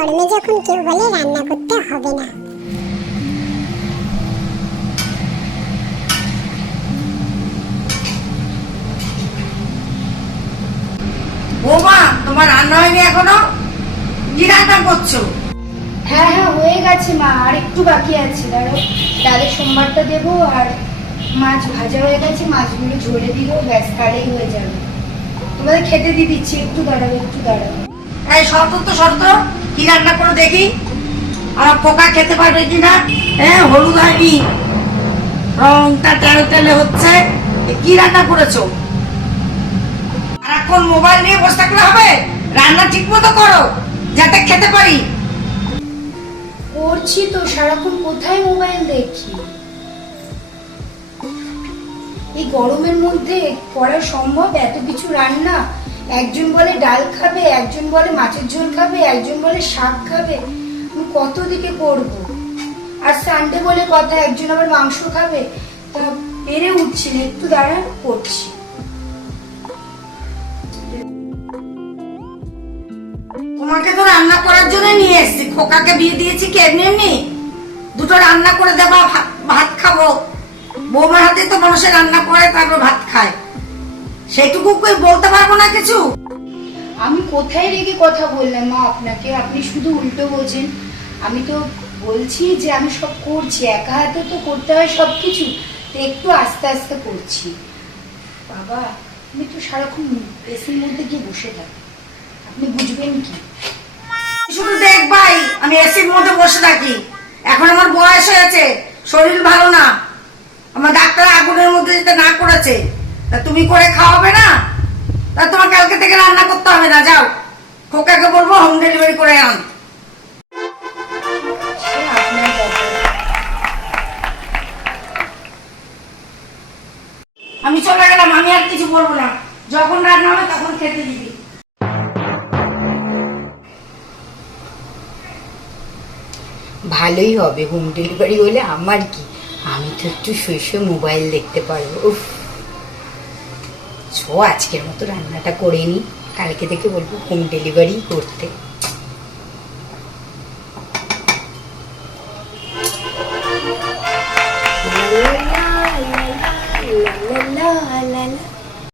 গরমে যখন কেউ বলে রান্না করতে হবে না। বৌমা তোমার রান্না হয়নি এখনও? কি রান্না করছ? হ্যাঁ হ্যাঁ হয়ে গেছে মা আর একটু বাকি আছে। দাঁড়ো ডালের সোমবারটা দেবো আর মাছ ভাজা হয়ে গেছে মাছগুলো ঝরে দিলেও ব্যাস কালেই হয়ে যাবে। তোমাদের খেতে দিয়ে দিচ্ছি একটু দাঁড়াও একটু দাঁড়াও। এই শর্ত তো শর্ত। কি রান্না করে দেখি? আমার পোকা খেতে পারবে কিনা? হ্যাঁ হলুদ হয়নি রংটা তেলে তেলে হচ্ছে। কি রান্না করেছ? আর এখন মোবাইল নিয়ে বসে থাকলে হবে? রান্না ঠিক মতো করো, যাতে খেতে পারি। করছি তো, সারাক্ষণ কোথায় মোবাইল দেখি? এই গরমের মধ্যে করা সম্ভব? এত কিছু রান্না? একজন বলে ডাল খাবে, একজন বলে মাছের ঝোল খাবে, একজন বলে শাক খাবে, আমি কত দিকে করব? আর সানডে বলে কথা, একজন আবার মাংস খাবে, তা পেরে উঠছি না একটু দাঁড়া করছি। তোমাকে তো রান্না করার জন্য নিয়ে এসেছি। খোকাকে বিয়ে দিয়েছি কি এমনি দুটো রান্না করে দেবা, ভাত খাব। বৌমার হাতে তো মানুষের রান্না করে তারপর ভাত খায়। সেইটুকু কই বলতে পারব না কিছু? আমি কোথায় রেখে কথা বললাম মা আপনাকে? আপনি শুধু উল্টো বোঝেন। আমি তো বলছি যে আমি সব করছি একা হাতে তো করতে হয় সব কিছু তো একটু আস্তে আস্তে করছি। বাবা আমি তো সারাক্ষণ এসির মধ্যে গিয়ে বসে থাকি। আপনি বুঝবেন কি? শুধু দেখবাই আমি এসির মধ্যে বসে থাকি। এখন আমার বয়স হয়েছে শরীর ভালো না। আমার ডাক্তার আগুনের মধ্যে যেতে না করেছে। তা তুমি করে খাওয়াবে না? তা কালকে থেকে রান্না করতে হবে না, যাও। খোকাকে বলব হোম ডেলিভারি করে আন। আমি চলে গেলাম, আমি আর কিছু বলব না। যখন রান্না হবে তখন খেতে দিবি। ভালোই হবে হোম ডেলিভারি হলে আমার কি? আমি তো একটু শুয়ে মোবাইল দেখতে পারব, উফ। সো আজকের মতো রান্নাটা করে নি কালকে থেকে বলব হোম ডেলিভারি করতে